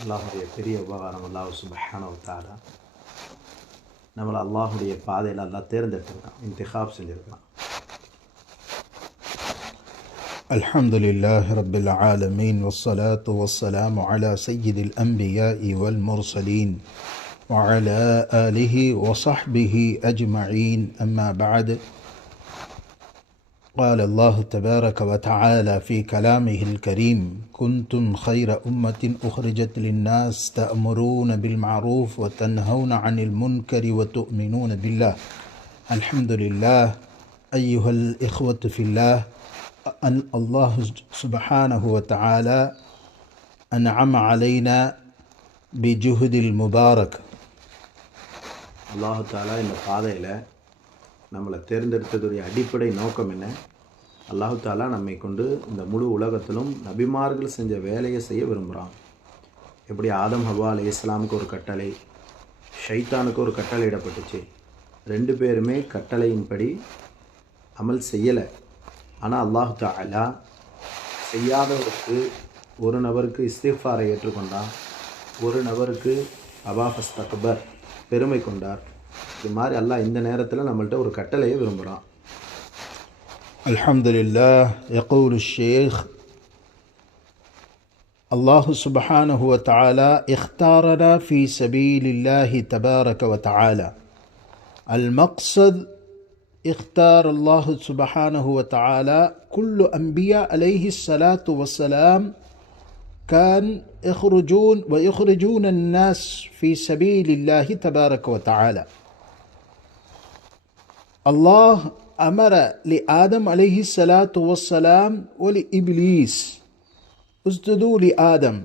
அல்லாஹுடைய பெரிய உபகாரம். அல்லாஹ் சுப்ஹானஹு வ தஆலா நம்மளை அல்லாஹுடைய பாதையில் அல்லாஹ் தேர்ந்தெடுத்திருக்கான், இன்திகாப் செஞ்சுருக்கான். الحمد لله رب العالمين والصلاة والسلام على سيد الأنبياء والمرسلين وعلى آله وصحبه أجمعين. أما بعد، قال الله تبارك وتعالى في كلامه الكريم: كنتم خير أمة أخرجت للناس تأمرون بالمعروف وتنهون عن المنكر وتؤمنون بالله. الحمد لله أيها الإخوة في الله، الله سبحانه وتعالى أنعم علينا بجهد المبارك. அல்லாஹு தாலா இந்த பாதையில் நம்மளை தேர்ந்தெடுத்ததுடைய அடிப்படை நோக்கம் என்ன? அல்லாஹு தாலா நம்மை கொண்டு இந்த முழு உலகத்திலும் நபிமார்கள் செஞ்ச வேலையை செய்ய விரும்புகிறான். எப்படி ஆதம் ஹவ்வா அலைஹிஸ்ஸலாமுக்கு ஒரு கட்டளை, ஷைத்தானுக்கு ஒரு கட்டளை இடப்பட்டுச்சு. ரெண்டு பேருமே கட்டளையின்படி அமல் செய்யலை. ஆனால் அல்லாஹு தாலா செய்யாதவருக்கு ஒரு நபருக்கு இஸ்திஃபாரை ஏற்றுக்கொண்டான், ஒரு நபருக்கு அபாஃபஸ்தக்பர் பெருமை கொண்டார். இது மாதிரி அல்லாஹ் இந்த நேரத்தில் நம்மள்ட்ட ஒரு கட்டளையை விரும்புகிறான். அல்ஹம்துலில்லாஹ். يقول الشيخ: الله سبحانه وتعالى اختارنا في سبيل الله تبارك وتعالى. المقصد اختار الله سبحانه وتعالى كل أنبياء عليه الصلاة والسلام كان يخرجون الناس في سبيل الله تبارك وتعالى. الله أمر لآدم عليه الصلاة والسلام ولإبليس: اسجدوا لآدم.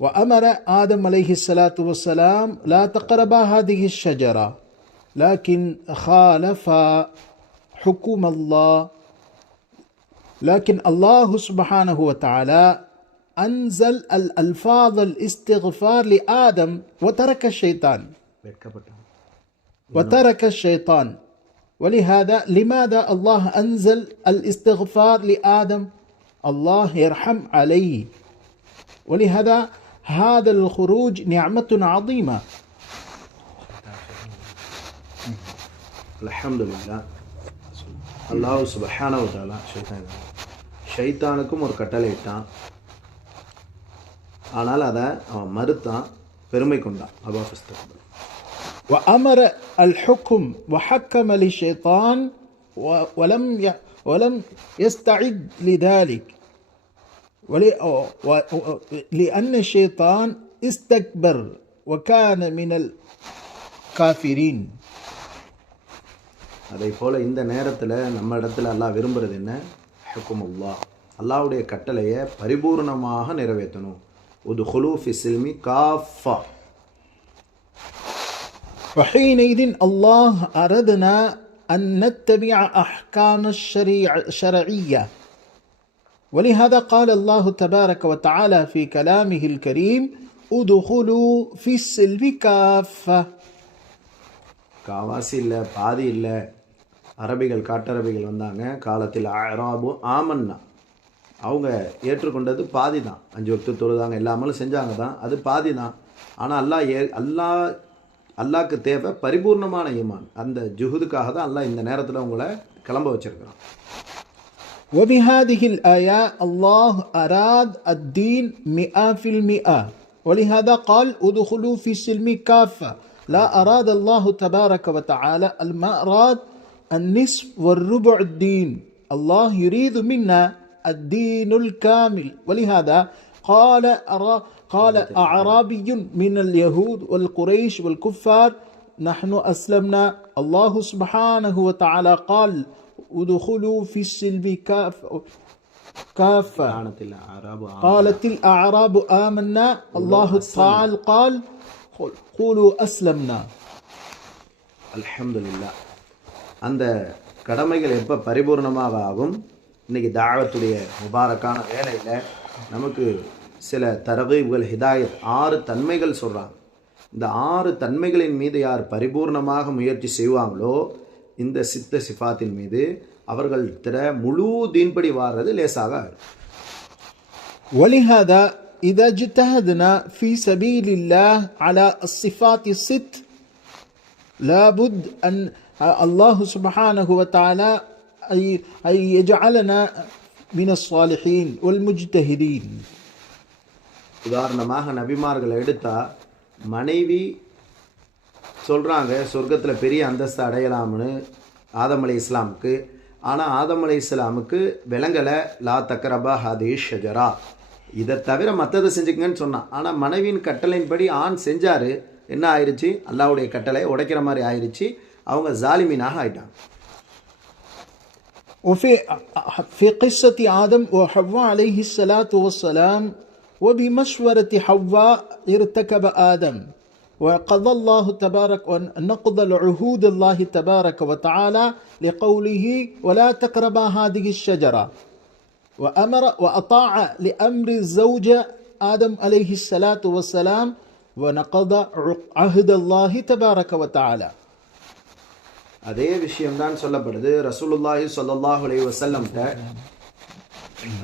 وأمر آدم عليه الصلاة والسلام: لا تقربا هذه الشجرة. لكن خالف حكم الله. لكن الله سبحانه وتعالى أنزل الألفاظ الاستغفار لآدم وترك الشيطان. ولهذا لماذا الله أنزل الاستغفار لآدم؟ الله يرحم عليه. ولهذا هذا الخروج نعمة عظيمة. அல்ஹம்துலில்லாஹ். அல்லாஹ் சுப்ஹானஹு வ தஆலா ஷைத்தானுக்கும் ஒரு கட்டளை இட்டான். ஆனால் அதை அவன் மறுத்தான், பெருமை கொண்டான், அபாஃபஸ்தக்பர். وأمر الحكم وحكم للشيطان ولم يستعد لذلك، لأن الشيطان استكبر وكان من الكافرين. அதை போல் இந்த நேரத்தில் நம்ம இடத்துல அல்லாஹ் விரும்புகிறது என்ன? ஹுக்குமுல்லாஹ், அல்லாஹ்வுடைய கட்டளையை பரிபூர்ணமாக நிறைவேற்றணும். உதுகுலு ஃபி ஸில்மி காஃபா. وحينئذ الله أردنا أن نتبع أحكام الشرعية. ولهذا قال الله تبارك وتعالى في كلامه الكريم: ادخلوا في السلم كافة. காவாசி இல்லை, பாதி இல்லை. அரபிகள், காட்டரபிகள் வந்தாங்க காலத்தில். அராபு ஆமன்னா, அவங்க ஏற்றுக்கொண்டது பாதி தான். 5 வக்து தொழுதாங்க, எல்லாமலும் செஞ்சாங்க தான், அது பாதி தான். ஆனால் அல்லாஹ்க்கு தேவை பரிபூர்ணமான ஈமான். அந்த ஜுஹுதுக்காக தான் அல்லாஹ் இந்த நேரத்தில் உங்களை கிளம்ப வச்சிருக்கிறான். وبهذه الآية الله أراد الدين 100%. ولهذا قال: ادخلوا في السلم كافة. لا أراد الله تبارك وتعالى ما أراد النصف والربع الدين. الله يريد منا الدين الكامل. ولهذا قال أعرابي من اليهود والقريش والكفار: نحن أسلمنا. الله سبحانه وتعالى قال: ادخلوا في السلم كافة. قالت الأعراب آمنا. الله تعالى قال: قولوا أسلمنا. அல்ஹம்துலில்லாஹ். அந்த கடமைகள் எப்போ பரிபூர்ணமாக ஆகும்? இன்றைக்கி தாவத்துடைய முபாரக்கான வேலையில் நமக்கு சில தரகீப்கள், ஹிதாயத், 6 தன்மைகள் சொல்கிறாங்க. இந்த 6 தன்மைகளின் மீது யார் பரிபூர்ணமாக முயற்சி செய்வாங்களோ இந்த சித்த சிஃபாத்தின் மீது அவர்கள் முழு தீன்படி வாழ்றது லேசாக. ولهذا إذا اجتهدنا في سبيل الله على الصفات الست لابد أن الله سبحانه وتعالى أن يجعلنا من الصالحين والمجتهدين. உதாரணமாக நபிமார்களை எடுத்தா மனைவி சொல்கிறாங்க சொர்க்கத்தில் பெரிய அந்தஸ்து அடையலாம்னு ஆதம் அலை இஸ்லாமுக்கு. ஆனால் ஆதம் அலை இஸ்லாமுக்கு விலங்கலை லா தக்கரபா ஹதீ ஷஜரா, இதை தவிர மற்றதை செஞ்சுக்கங்கன்னு சொன்னான். ஆனால் மனைவியின் கட்டளையின்படி ஆண் செஞ்சார், என்ன ஆயிடுச்சு, அல்லாஹ்வுடைய கட்டளை உடைக்கிற மாதிரி ஆயிடுச்சு, அவங்க ஜாலிமீனாக ஆயிட்டாங்க. وفي قصة آدم وحواء عليه الصلاة والسلام وبمشورة حواء ارتكب آدم وقضى الله تبارك ونقض العهود الله تبارك وتعالى لقوله ولا تقربا هذه الشجرة، وأمر وأطاع لأمر الزوجة آدم عليه الصلاة والسلام ونقض عهد الله تبارك وتعالى. அதே விஷயம்தான் சொல்லப்படுது ரசூலுல்லாஹி ஸல்லல்லாஹு அலைஹி வஸல்லம்.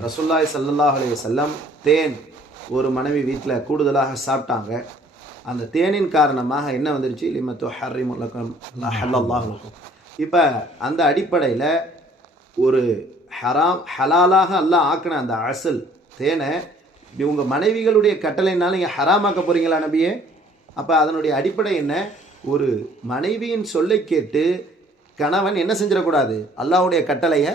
ரசூலுல்லாஹி ஸல்லல்லாஹு அலைஹி வஸல்லம் தேன் ஒரு மனைவி வீட்டில் கூடுதலாக சாப்பிட்டாங்க. அந்த தேனின் காரணமாக என்ன வந்துருச்சு, லிமத்து ஹர்ரிமு லக்கும் ஹல்லல்லாஹு லக்கும். இப்போ அந்த அடிப்படையில் ஒரு ஹலாலாக அல்லாஹ் ஆக்கின அந்த அசல் தேனை உங்கள் மனைவிகளுடைய கட்டளைனால நீங்கள் ஹராமாக்க போகிறீங்களா நபியே? அப்போ அதனுடைய அடிப்படை என்ன, ஒரு மனைவியின் சொல்லை கேட்டு கணவன் என்ன செஞ்சிடக்கூடாது, அல்லாஹ்வுடைய கட்டளையை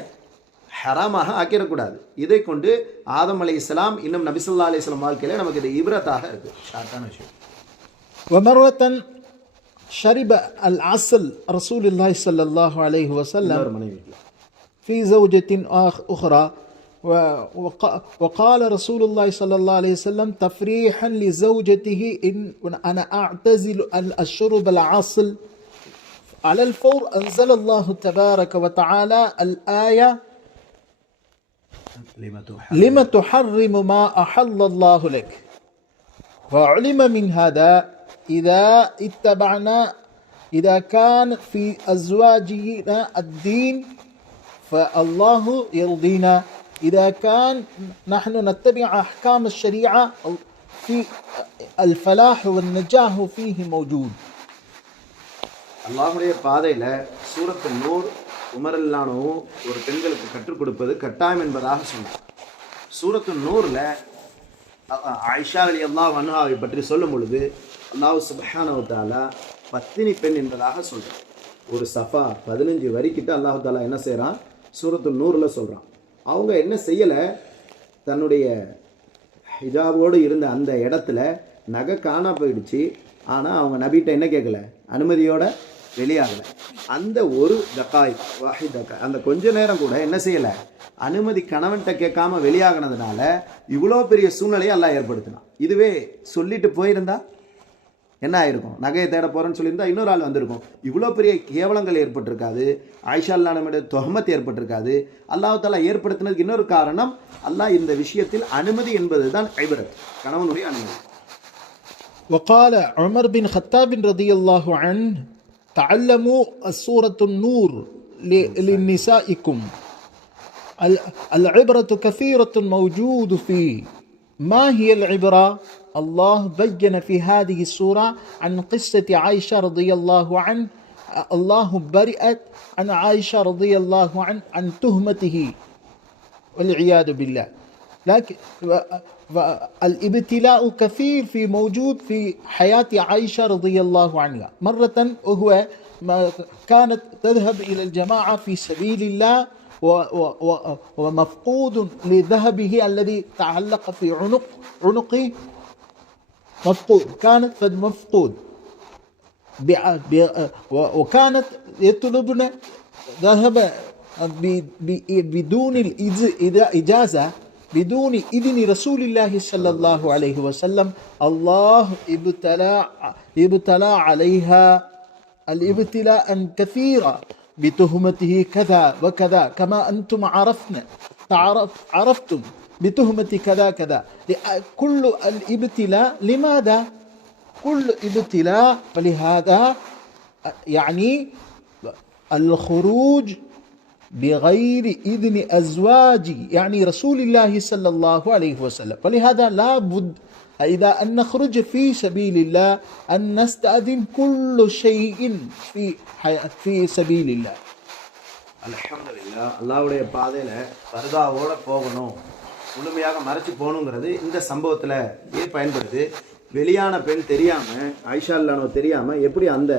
ஹராமாக ஆக்கிடக்கூடாது. இதை கொண்டு ஆதம் அலை இஸ்லாம் இன்னும் நபி ஸல்லல்லாஹு அலைஹி வஸல்லம் வாழ்க்கையில் நமக்கு இது இப்ரத்தாக இருக்குது. ஷார்ட்டான விஷயம். ومرة شرب العسل رسول الله صلى الله عليه وسلم في زوجة أخرى وقال رسول الله صلى الله عليه وسلم تفريحا لزوجته إن أنا أعتزل الشرب العسل. على الفور أنزل الله تبارك وتعالى الآية لم تحرم ما أحل الله لك. وعلم من هذا إذا اتبعنا إذا كان في أزواجنا الدين فالله يرضينا، إذا كان نحن نتبع أحكام الشريعة في الفلاح والنجاح فيه موجود. அல்லாஹ்வுடைய பாதையில் சூரத்து நூர் உமரல்லானோ ஒரு பெண்களுக்கு கற்றுக் கொடுப்பது கட்டாயம் என்பதாக சொன்னார். சூரத்து நூரில் ஆயிஷா ரலியல்லாஹு அன்ஹாவை பற்றி சொல்லும் பொழுது அல்லாஹ் சுப்ஹானஹு வ தஆலா பத்தினி பெண் என்பதாக சொல்கிறான். ஒரு சஃபா 15 வரிக்கிட்ட அல்லாஹ் தஆலா என்ன செய்கிறான், சூரத்து நூரில் சொல்கிறான். அவங்க என்ன செய்யலை, தன்னுடைய ஹிஜாபோடு இருந்த அந்த இடத்துல நகை காணா போயிடுச்சு. ஆனால் அவங்க நபிகிட்ட என்ன கேட்கல, அனுமதியோட வெளியாகலை. அந்த ஒரு தக்காய் வாஹிதக்கா அந்த கொஞ்ச நேரம் கூட என்ன செய்யலை, அனுமதி கணவன்கிட்ட கேட்காம வெளியாகினதுனால இவ்வளோ பெரிய சூழ்நிலையை அல்லாஹ் ஏற்படுத்தினான். இதுவே சொல்லிட்டு போயிருந்தா என்ன ஆயிருக்கும், நகையை தேட போகிறேன்னு சொல்லியிருந்தா இன்னொரு ஆள் வந்திருக்கும். இவ்வளோ பெரிய கேவலங்கள் ஏற்பட்டிருக்காது, ஆயிஷா அல்லாஹ்வுடைய தொஹமத் ஏற்பட்டிருக்காது. அல்லாஹ் தஆலா ஏற்படுத்தினதுக்கு இன்னொரு காரணம், அல்லாஹ் இந்த விஷயத்தில் அனுமதி என்பது தான் இப்ரத், கணவனுடைய அனுமதி. وقال عمر بن خطاب رضي الله عنه تعلموا سورة النور لنسائكم، العبرة كثيرة موجود فيه. ما هي العبرة؟ الله بين في هذه السورة عن قصة عائشة رضي الله عنه، الله برئت عن عائشة رضي الله عنه عن تهمته والعياذ بالله. لكن الابتلاء كثير في موجود في حياة عائشة رضي الله عنها. مرة وهو كانت تذهب إلى الجماعة في سبيل الله ومفقود لذهبه الذي تعلق في عنقه مفقود، كانت مفقود وكانت يطلبنا ذهب بدون إجازة بدون إذن رسول الله صلى الله عليه وسلم. الله ابتلى عليها الابتلاء كثيرا بتهمته كذا وكذا، كما أنتم عرفتم بتهمة كذا كذا. كل الابتلاء لماذا؟ كل ابتلاء، فلهذا يعني الخروج بغير إذن أزواج يعني رسول الله صلى الله عليه وسلم. فلهذا لا بد إذا أن نخرج في سبيل الله أن نستأذن كل شيء في سبيل الله. அல்ஹம்துலில்லாஹ். அல்லாஹ்வுடைய பாதையில் பர்தாவோட போகணும், முழுமையாக மறைச்சு போகணுங்கிறது இந்த சம்பவத்தில் பயன்படுது. வெளியான பெண் தெரியாமல், ஆயிஷா அல்லாஹ்வை தெரியாமல் எப்படி அந்த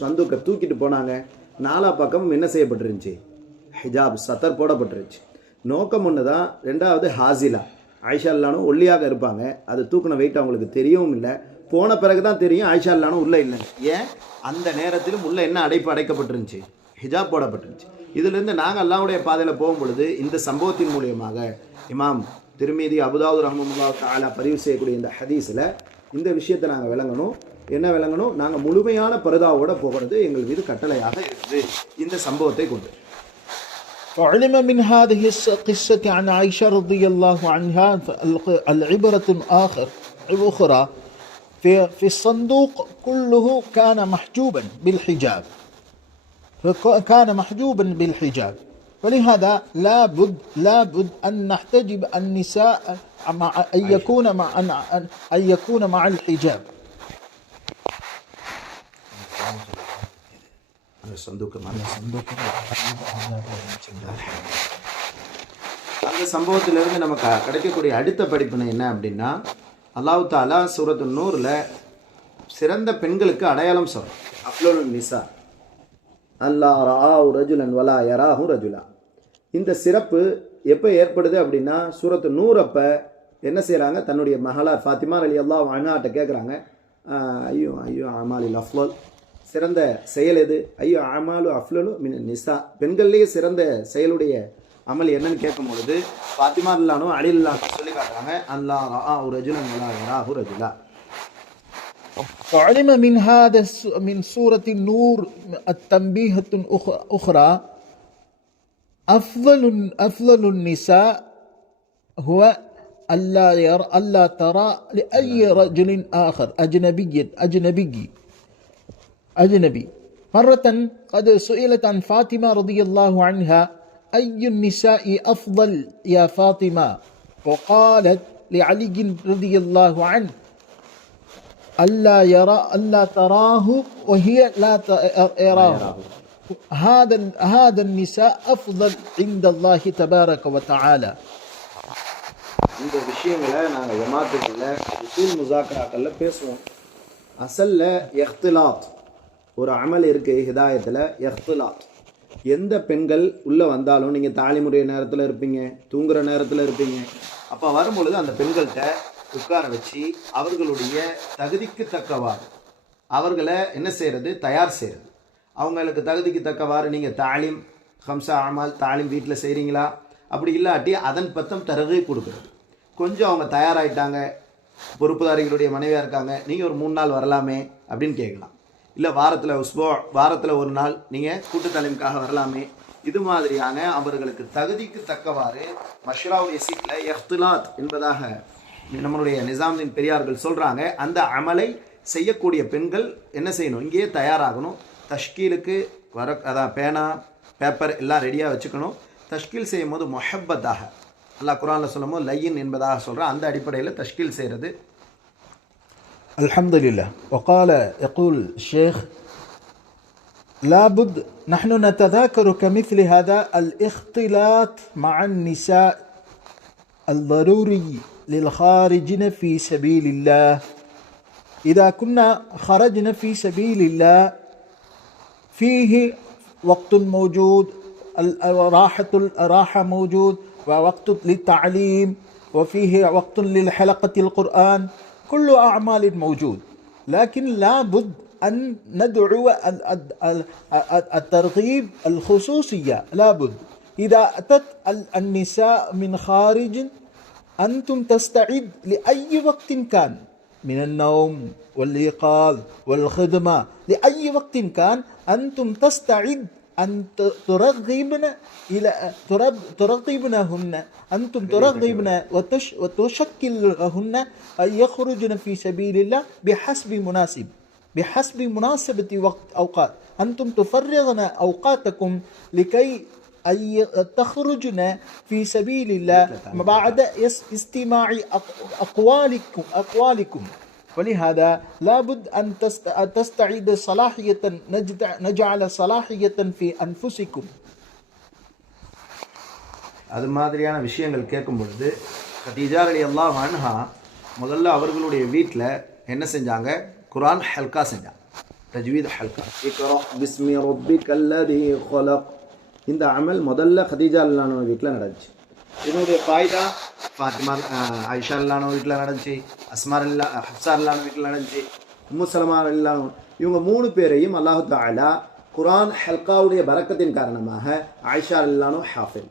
சந்துக்கை தூக்கிட்டு போனாங்க? நாலா பக்கமும் என்ன செய்யப்பட்டிருந்துச்சு? ஹிஜாப், சத்தர் போடப்பட்டிருந்துச்சு. நோக்கம் ஒன்று தான். ரெண்டாவது ஹாசிலா, ஆயிஷா அல்லாஹ்வும் ஒல்லியாக இருப்பாங்க, அது தூக்கின வெயிட் அவங்களுக்கு தெரியவும் இல்லை. போன பிறகு தான் தெரியும் ஆயிஷா அல்லாஹ்வும் உள்ளே இல்லை. ஏன்? அந்த நேரத்திலும் உள்ளே என்ன அடைக்கப்பட்டிருந்துச்சு? ஹிஜாப் போடப்பட்டிருந்துச்சு. இதிலிருந்து நாங்கள் அல்லாஹ்வுடைய பாதையில் போகும் பொழுது இந்த சம்பவத்தின் மூலியமாக இமாம் திருமீதி அபுதாவுத் ரஹ்மத்துல்லாஹி தஆலா பதிவு செய்யக்கூடிய இந்த ஹதீஸில் இந்த விஷயத்தை நாங்கள் விளங்கணும். என்ன விளங்கணும்? நாங்கள் முழுமையான பர்தாவோட போகிறது எங்கள் மீது கட்டளையாக இருக்குது இந்த சம்பவத்தை கொண்டு. فعلم من هذه القصة عن عائشة رضي الله عنها العبرة أخرى في الصندوق كله كان محجوبا بالحجاب، كان محجوبا بالحجاب. ولهذا لا بد أن نحتجب النساء أن يكون مع الحجاب. அந்த சம்பவத்திலிருந்து நமக்கு கிடைக்கக்கூடிய அடுத்த படிப்பினை என்ன அப்படின்னா, அல்லாஹ் தஆலா சூரத்து நூர்ல சிறந்த பெண்களுக்கு அடையாளம் சொல்றான். அஃலலுன் நிசா அல்லா ராஹு ரஜுலன் வலா யராஹு ரஜுலா. இந்த சிறப்பு எப்போ ஏற்படுது அப்படின்னா, சூரத்து நூர் அப்போ என்ன செய்கிறாங்க? தன்னுடைய மகளார் ஃபாத்திமா ரலியல்லாஹு அன்ஹாட்ட கேட்குறாங்க, ஐயோ அமாலில் அஃலல், சிறந்த செயல் எது? ஐயோ அமாலு அஃலலு மின் நிசா, பெண்கள்லேயே சிறந்த செயலுடைய அமல் என்னன்னு கேட்கும் பொழுது ஃபாத்திமா ரலியல்லாஹு அன்ஹா சொல்லி காட்டுறாங்க, அல்லா ராஹு ரஜுலன் வலா யராஹு ரஜுலா. فعلم من هذا من سورة النور التنبيهة أخرى أفضل النساء هو ألا ترى لأي رجل آخر أجنبي. مرة قد سئلت عن فاطمة رضي الله عنها أي النساء أفضل يا فاطمة؟ وقالت لعلي رضي الله عنه ألا تراه وهي لا يراه. هذا النساء أفضل عند الله تبارك وتعالى. இந்த விஷயங்களை நாங்கள் ஜமாத்துக்குள்ள உசூல் முஸாக்கராக்கள்ல பேசுவோம். அசல்ல இஹ்திலாத் ஒரு அமல் இருக்குது ஹிதாயத்தில், இஹ்திலாத். எந்த பெண்கள் உள்ளே வந்தாலும், நீங்கள் தாலிமுறைய நேரத்தில் இருப்பீங்க, தூங்குகிற நேரத்தில் இருப்பீங்க, அப்போ வரும்பொழுது அந்த பெண்கள்கிட்ட உட்கார வச்சு அவர்களுடைய தகுதிக்கு தக்கவாறு அவர்களை என்ன செய்கிறது? தயார் செய்கிறது. அவங்களுக்கு தகுதிக்கு தக்கவாறு நீங்கள் தாலிம் ஹம்சா அமால் தாலிம் வீட்டில் செய்கிறீங்களா? அப்படி இல்லாட்டி அதன் பத்தம் தரகை கொடுக்குறது. கொஞ்சம் அவங்க தயாராகிட்டாங்க, பொறுப்புதாரிகளுடைய மனைவியாக இருக்காங்க, நீங்கள் ஒரு 3 நாள் வரலாமே அப்படின்னு கேட்கலாம். இல்லை வாரத்தில் ஒரு நாள் நீங்கள் கூட்டு தாலிமுக்காக வரலாமே. இது மாதிரியான அவர்களுக்கு தகுதிக்கு தக்கவாறு மஷ்ராவுடைய சீட்டில் இஹ்திலாத் என்பதாக நம்மளுடைய நிசாமுதீன் பெரியார்கள் சொல்கிறாங்க. அந்த அமலை செய்யக்கூடிய பெண்கள் என்ன செய்யணும்? இங்கேயே தயாராகணும். தஷ்கீலுக்கு அதான் பேனா பேப்பர் எல்லாம் ரெடியாக வச்சுக்கணும். தஷ்கீல் செய்யும் போது மொஹப்பத்தாக, அல்லாஹ் குர்ஆனில் சொல்லும் போது லையின் என்பதாக சொல்கிறான். அந்த அடிப்படையில் தஷ்கீல் செய்கிறது. الحمدلله. يقول الشيخ لابد نحن نتذاكر كمثل هذا الاختلاط مع النساء الضروري للخارجين في سبيل الله. إذا كنا خرجنا في سبيل الله فيه وقت موجود، راحة موجود، ووقت للتعليم، وفيه وقت للحلقة القرآن، كل أعمال موجود. لكن لابد أن ندعو الترغيب الخصوصية. لابد إذا أتت النساء من خارج أنتم تستعد لأي وقت كان، من النوم والإيقاظ والخدمة، لأي وقت كان أنتم تستعد أن ترغبنهن، أنتم ترغبن وتشكلهن أن يخرجن في سبيل الله بحسب مناسبة أوقات. أنتم تفرغن أوقاتكم لكي أن تخرجن في سبيل الله بعد استماع أقوالكم ولهذا لابد أن تستعيد صلاحية نجعل صلاحية في أنفسكم. அது மாதிரியான விஷயங்கள் கேட்கும் பொழுது கதீஜா ரலியல்லாஹு அன்ஹா முதல்ல அவர்களுடைய வீட்டில் என்ன செஞ்சாங்க? குர்ஆன் ஹல்கா செஞ்சாங்க, தஜ்வீத் ஹல்கா. இக்ரா பிஸ்மி ரப்பிக்கல்லதீ ஹலக். இந்த அமல் முதல்ல கதீஜா ரலியல்லாஹு வீட்டில் நடந்துச்சு. இதனுடைய ஃபாய்தா ஃபாத்திமா ஆயிஷா ரலியல்லாஹு வீட்டில் நடந்துச்சு, அஸ்மா ஹப்ஸா ரலியல்லாஹு வீட்டில் நடந்துச்சு, உம்மு சலமா ரலியல்லாஹு. இவங்க 3 பேரையும் அல்லாஹு தஆலா குர்ஆன் ஹல்காவுடைய பரக்கத்தின் காரணமாக ஆயிஷா ரலியல்லாஹு ஹாஃபில்,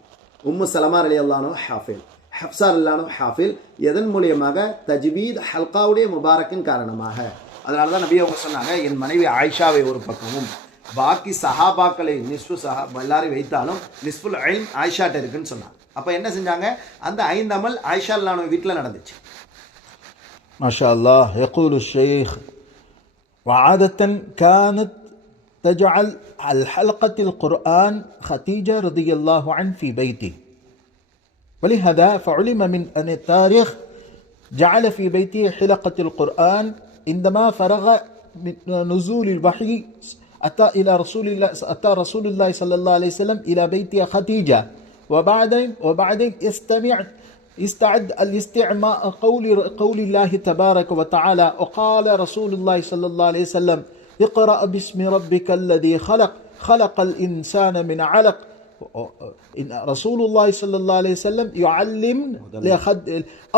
உம்மு சலமா ரலியல்லாஹு ஹாஃபில், ஹப்ஸா ரலியல்லாஹு ஹாஃபில். எதன் மூலியமாக? தஜ்வீத் ஹல்காவுடைய முபாரக்கின் காரணமாக. அதனால தான் நபி அவங்க சொன்னாங்க, என் மனைவி ஆயிஷாவை ஒரு பக்கமும் பாக்கி சஹாபாக்களை எல்லாரையும் வைத்தாலும் நிஸ்புல் இல்ம் ஆயிஷாட்ட இருக்குன்னு சொன்னாங்க. அப்போ என்ன செஞ்சாங்க? அந்த 5 அமல் ஆயிஷா ரலியல்லாஹு வீட்டில் நடந்துச்சு. ما شاء الله. يقول الشيخ: وعادة كانت تجعل الحلقة القرآن خديجة رضي الله عنها في بيته، ولهذا فعلم من أن التاريخ جعل في بيته حلقة القرآن. عندما فرغ من نزول الوحي أتى رسول الله صلى الله عليه وسلم إلى بيت خديجة، وبعدين استعد الاستعماء قول الله تبارك وتعالى. وقال رسول الله صلى الله عليه وسلم: اقرأ باسم ربك الذي خلق الإنسان من علق. رسول الله صلى الله عليه وسلم يعلم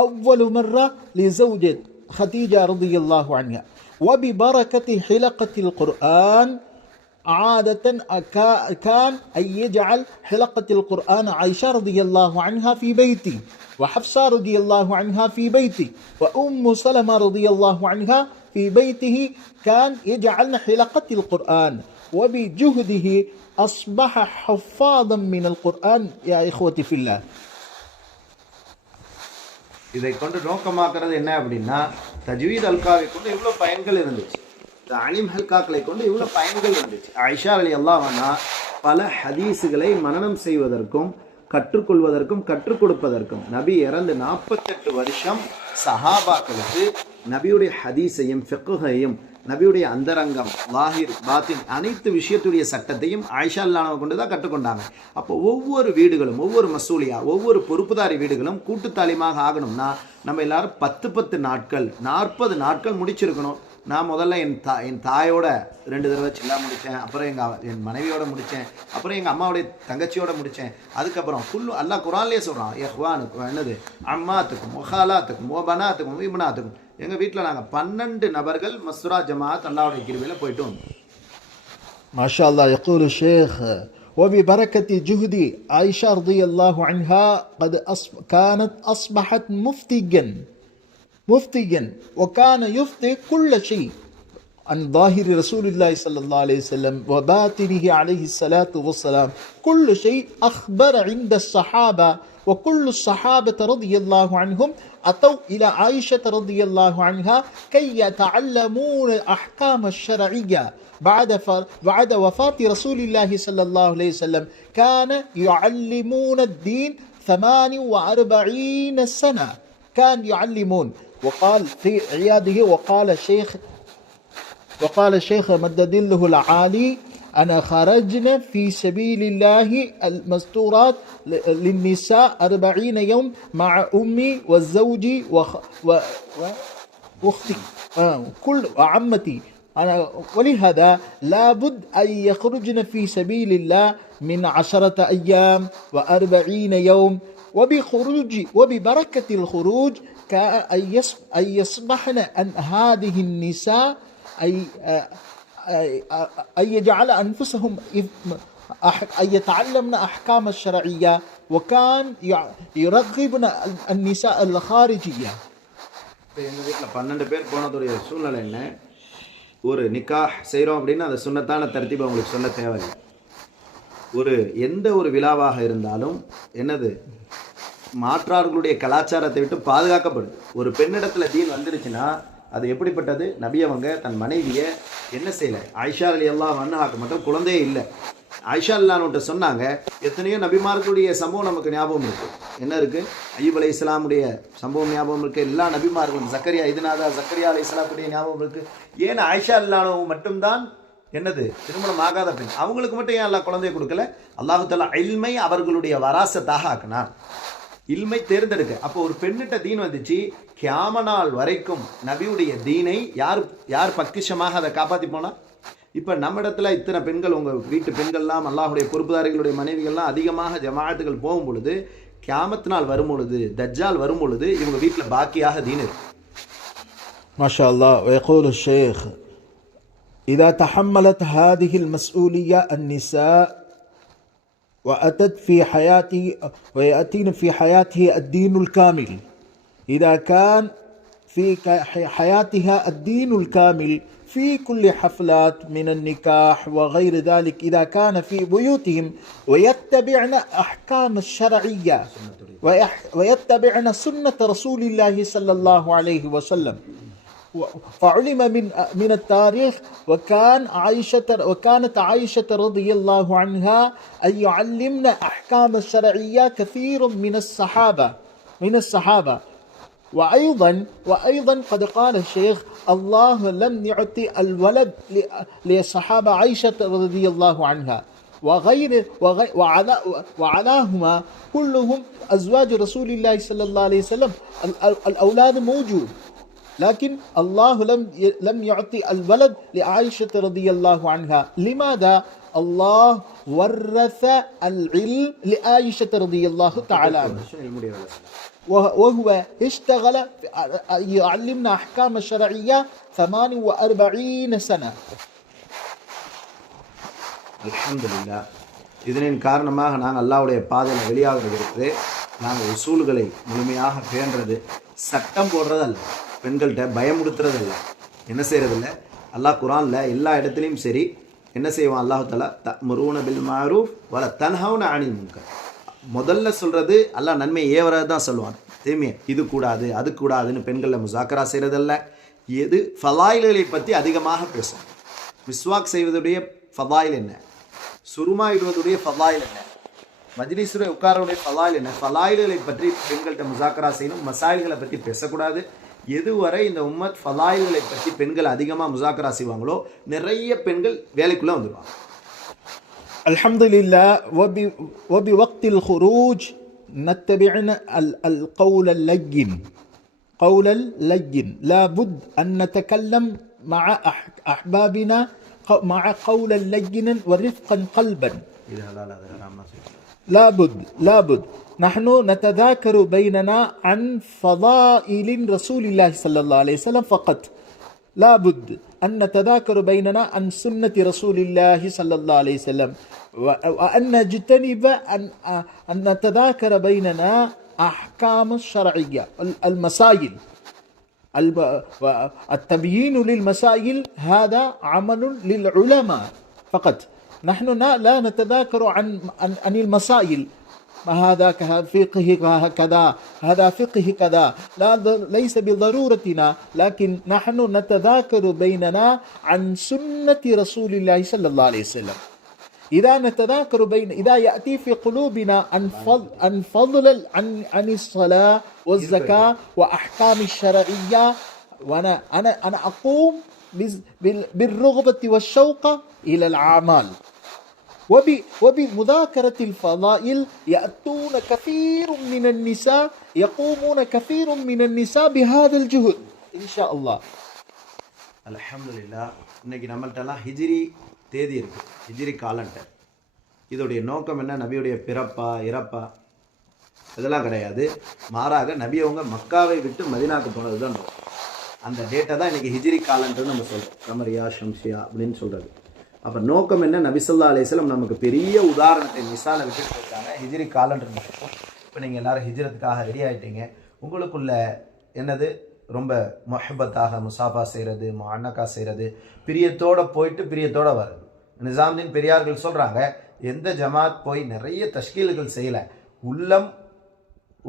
أول مرة لزوجة خديجة رضي الله عنها. وببركة حلقة القرآن عادة كان أن يجعل حلقة القرآن عائشة رضي الله عنها في بيتي، وحفصة رضي الله عنها في بيتي، وأم سلمة رضي الله عنها في بيته. كان يجعلن حلقة القرآن، وبجهده أصبح حفاظا من القرآن يا إخوتي في الله. இதை கொண்டு நோக்கமாக்குறது என்ன அப்படின்னா, தஜ்வீத் ஹல்காவை கொண்டு இவ்வளோ பயன்கள் இருந்துச்சு, தாலீம் ஹல்காக்களை கொண்டு இவ்வளோ பயன்கள் இருந்துச்சு. ஆயிஷா ரலியல்லாஹு அன்ஹா பல ஹதீஸுகளை மனனம் செய்வதற்கும் கற்றுக்கொள்வதற்கும் கற்றுக் கொடுப்பதற்கும் நபி இறந்து 48 வருஷம் சஹாபாக்களுக்கு நபியுடைய ஹதீஸையும் ஃபிக்ஹையும் நபியுடைய அந்தரங்கம் லாஹிர் பாத்தின் அனைத்து விஷயத்துடைய சட்டத்தையும் ஆயிஷா ரலியல்லாஹு கொண்டு தான் கற்றுக்கொண்டாங்க. அப்போ ஒவ்வொரு வீடுகளும் ஒவ்வொரு மசூலியா ஒவ்வொரு பொறுப்புதாரி வீடுகளும் கூட்டு தாலீமாக ஆகணும்னா நம்ம எல்லாரும் 10 நாட்கள் 40 நாட்கள் முடிச்சிருக்கணும். நான் முதல்ல என் தாயோட 2 தடவை சில்லா முடித்தேன், அப்புறம் என் மனைவியோட முடித்தேன், அப்புறம் எங்கள் அம்மாவுடைய தங்கச்சியோட முடித்தேன். அதுக்கப்புறம் அல்லாஹ் குர்ஆன்லயே சொல்கிறான், எஹ்வானுக்கும் என்னது அம்மாத்துக்கும் ஒஹாலாத்துக்கும் ஓபனாத்துக்கும் இப்னாத்துக்கும். எங்கள் வீட்டில் நாங்கள் 12 நபர்கள் மஸ்ரா ஜமாத் அல்லாஹ்வுடைய கிருபையில போயிட்டு வந்தோம். ما شاء الله. يقول الشيخ: وببركة جهد عائشة رضي الله عنها قد كانت أصبحت مفتيا، وكان يفتي كل شيء عن ظاهر رسول الله صلى الله عليه وسلم وباطنه عليه الصلاة والسلام. كل شيء أخبر عند الصحابة، وكل الصحابة رضي الله عنهم أتوا إلى عائشة رضي الله عنها كي يتعلمون الأحكام الشرعية. بعد وفاة رسول الله صلى الله عليه وسلم كان يعلمون الدين 48 سنة، كان يعلمون. وقال في عياده وقال الشيخ مدد له العالي: أنا خرجنا في سبيل الله المستورات للنساء 40 يوم مع أمي وزوجي وأختي كل وعمتي. ولهذا لابد أن يخرجن في سبيل الله من 10 أيام و40 يوم. وببركة الخروج أن يصبحن أن هذه النساء أن يجعل أنفسهم أن يتعلمن أحكام الشرعية، وكان يرغبن النساء الخارجية. எங்கள் வீட்டில் 12 பேர் போனதுடைய சூழ்நிலை என்ன? ஒரு நிக்காஹ் செய்கிறோம் அப்படின்னா அந்த சுன்னத்தான தர்த்தீபை உங்களுக்கு சொல்ல தேவையில்லை. எந்த ஒரு விழாவாக இருந்தாலும் என்னது மாற்றார்களுடைய கலாச்சாரத்தை விட்டு பாதுகாக்கப்படுது. ஒரு பெண்ணிடத்தில் தீன் வந்துருச்சுன்னா அது எப்படிப்பட்டது? நபி அவங்க தன் மனைவியை என்ன செய்யலை, ஆயிஷா ரலியல்லாஹு அன்ஹாக்கு மட்டும் குழந்தையே இல்லை, ஆயிஷா அல்லான்ட்ட சொன்னாங்க. எத்தனையோ நபிமார்களுடைய சம்பவம் நமக்கு ஞாபகம் இருக்குது. என்ன இருக்குது? அய்யூப் அலைஹிஸ்ஸலாமுடைய சம்பவம் ஞாபகம் இருக்குது. எல்லா நபிமார்களும் ஜக்கரியா ஜக்கரியா அலைஹிஸ்ஸலாமுடைய ஞாபகம் இருக்குது. ஏன் ஆயிஷா அல்லானோ மட்டும்தான் என்னது திருமணம் ஆகாத பெண், அவங்களுக்கு மட்டும் ஏன் அல்லாஹ் குழந்தையை கொடுக்கல? அல்லாஹு தஆலா இல்மை அவர்களுடைய வராசத்தாக ஆக்கினார், இல்மை தேர்ந்தெடுக்க. அப்போ ஒரு பெண்ணிட்ட தீன் வந்துச்சு, கியாம நாள் வரைக்கும் நபியுடைய தீனை யார் பக்கிஷமாக அதை காப்பாற்றி போனா? இப்போ நம்ம இடத்துல இத்தனை பெண்கள், உங்கள் வீட்டு பெண்கள்லாம் அல்லாஹுடைய பொறுப்புதாரிகளுடைய மனைவிகள்லாம் அதிகமாக ஜமாஅத்துகள் போகும் பொழுது, கியாமத் நாள் வரும் பொழுது, தஜ்ஜால் வரும் பொழுது இவங்க வீட்டில் பாக்கியாக தீன் இருக்கு. மாஷா அல்லாஹ். ويقول الشيخ إذا تحملت هذه المسؤولية النساء ويأتين في حياته الدين الكامل، إذا كان في حياتها الدين الكامل في كل حفلات من النكاح وغير ذلك، إذا كان في بيوتهم ويتبعن أحكام الشرعية ويتبعن سنة رسول الله صلى الله عليه وسلم. فعلم من التاريخ وكانت عائشة رضي الله عنها أن يعلمنا أحكام الشرعية كثير من الصحابة. وأيضا قد قال الشيخ الله لم يعطي الولد لصحابة عائشة رضي الله عنها وعلاهما كلهم أزواج رسول الله صلى الله عليه وسلم، الأولاد موجود، لكن الله لم يعطي الولد لعائشة رضي الله عنها. لماذا؟ الله ورث العلم لعائشة رضي الله تعالى عنها، وهو اشتغل يعلمنا أحكام الشرعية 48 سنة. அல்ஹம்துலில்லாஹ். இதனின் காரணமாக நாங்கள் அல்லாஹ்வுடைய பாதையில் வெளியாகிறது, நாங்கள் உசூல்களை முழுமையாக பேணுறது, சட்டம் போடுறதல்ல, பெண்கள்கிட்ட பயமுடுத்துறதில்ல, என்ன செய்கிறதில்ல. அல்லாஹ் குர்ஆனில் எல்லா இடத்துலையும் சரி என்ன செய்வான் அல்லாஹ் தஆலா, தஅமுரூன பில் மஅரூஃப் வல தன்ஹவுன அனில் முன்கர். முதல்ல சொல்கிறது அல்லாஹ் நன்மை ஏவறது தான் சொல்லுவான், தீமையை இது கூடாது அது கூடாதுன்னு பெண்களில் முசாக்கரா செய்கிறதல்ல. எது ஃபலாயில்களை பற்றி அதிகமாக பேசும். மிஸ்வாக் செய்வதுடைய ஃபலாயில் என்ன, சுருமா இடுவதுடைய ஃபலாயில் என்ன, மஜ்லிஸுடைய உட்காரவுடைய ஃபலாயில் என்ன, ஃபலாயில்களை பற்றி பெண்கள்கிட்ட முசாக்கரா செய்யணும், மசாயில்களை பற்றி பேசக்கூடாது. எதுவரை இந்த உம்மத் ஃபலாயில்களை பற்றி பெண்கள் அதிகமாக முசாக்கரா செய்வாங்களோ நிறைய பெண்கள் வேலைக்குள்ளே வந்துடுவாங்க. الحمد لله. وبوقت الخروج نتبعنا القول اللين، قول اللين. لابد أن نتكلم مع أحبابنا مع قول اللين ورفقا قلبا. لابد نحن نتذاكر بيننا عن فضائل رسول الله صلى الله عليه وسلم فقط. لابد أن نتذاكر بيننا عن سنة رسول الله صلى الله عليه وسلم، وأن نجتنب أن نتذاكر بيننا أحكام الشرعية، المسائل. التبيين للمسائل هذا عمل للعلماء فقط. نحن لا نتذاكر عن المسائل، هذا فقه كذا، هذا فقه كذا، ليس بضرورتنا، لكن نحن نتذاكر بيننا عن سنة رسول الله صلى الله عليه وسلم. إذا نتذاكر إذا يأتي في قلوبنا عن فضل عن الصلاة والزكاة وأحكام الشرعية، وأنا أنا أقوم بالرغبة والشوق إلى الأعمال. وبمذاكرة الفضائل يأتون كثير من النساء، يقومون كثير من النساء بهذا الجهد إن شاء الله. அல்ஹம்துலில்லாஹ். இன்னைக்கு நம்மள்ட்டெல்லாம் ஹிஜ்ரி தேதி இருக்குது, ஹிஜ்ரி காலண்டர். இதோடைய நோக்கம் என்ன? நபியுடைய பிறப்பா இறப்பா இதெல்லாம் கிடையாது. மாறாக நபி அவங்க மக்காவை விட்டு மதீனாவுக்கு போனது தான் அந்த டேட்டை தான் இன்றைக்கி ஹிஜ்ரி காலண்டர்னு நம்ம சொல்கிறோம், கமரியா ஷம்சியா அப்படின்னு சொல்கிறது. அப்போ நோக்கம் என்ன? நபி ஸல்லல்லாஹு அலைஹி வஸல்லம் நமக்கு பெரிய உதாரணத்தை மிசாலை விட்டுட்டு இருக்காங்க, ஹிஜ்ரி காலண்டர் நடக்கும். இப்போ நீங்கள் எல்லோரும் ஹிஜ்ரத்துக்காக ரெடி ஆகிட்டீங்க, உங்களுக்குள்ள என்னது ரொம்ப மொஹபத்தாக முசாஃபா செய்கிறது, முஅன்னகா செய்கிறது, பிரியத்தோடு போயிட்டு பிரியத்தோடு வருது. நிசாமுதீன் பெரியார்கள் சொல்கிறாங்க, எந்த ஜமாத் போய் நிறைய தஷ்கீல்கள் செய்யலை, உள்ளம்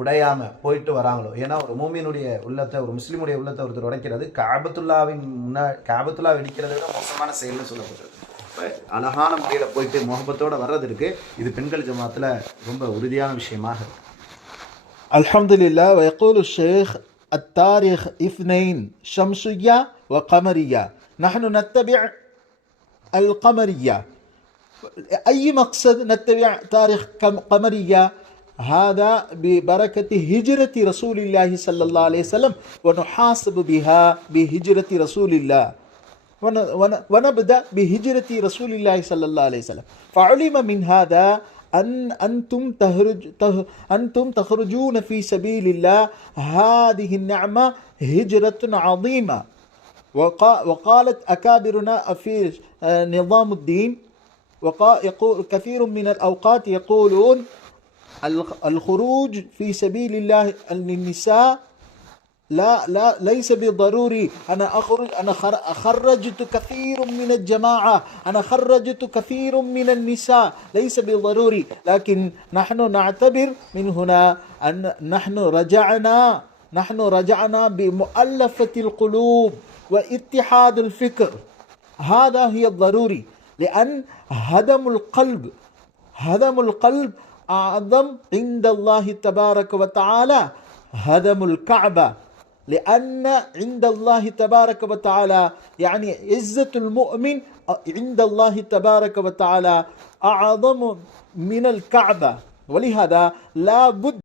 உடையாமல் போயிட்டு வராங்களோ, ஏன்னா ஒரு மூமியினுடைய உள்ளத்தை, ஒரு முஸ்லீமுடைய உள்ளத்தை ஒருத்தர் உடைக்கிறது காபத்துல்லா இடிக்கிறத விட மோசமான செயல்னு சொல்லப்பட்டது. இப்போ அழகான முறையில் போயிட்டு முகப்பத்தோடு வர்றதுக்கு இது பெண்கள் ஜமாத்தில் ரொம்ப உறுதியான விஷயமாக இருக்கு. அல்ஹம்துலில்லாஹ். ويقول الشيخ التاريخ اثنين شمسية وقمرية، نحن نتبع القمرية. أي مقصد نتبع تاريخ قمرية؟ هذا ببركة هجرة رسول الله صلى الله عليه وسلم، ونحاسب بها بهجرة رسول الله، ونبدأ بهجرة رسول الله صلى الله عليه وسلم. فعلم من هذا أن أنتم تخرجون في سبيل الله، هذه النعمة هجرة عظيمة. وقالت أكابرنا في نظام الدين، يقول كثير من الأوقات يقولون الخروج في سبيل الله للنساء لا ليس بضروري. أنا أخرج، أنا خرجت كثير من الجماعة، أنا خرجت كثير من النساء، ليس بضروري. لكن نحن نعتبر من هنا أن نحن رجعنا بمؤلفة القلوب واتحاد الفكر، هذا هي الضروري. لأن هدم القلب أعظم عند الله تبارك وتعالى هدم الكعبة، لأن عند الله تبارك وتعالى يعني عزة المؤمن عند الله تبارك وتعالى أعظم من الكعبة. ولهذا لا بد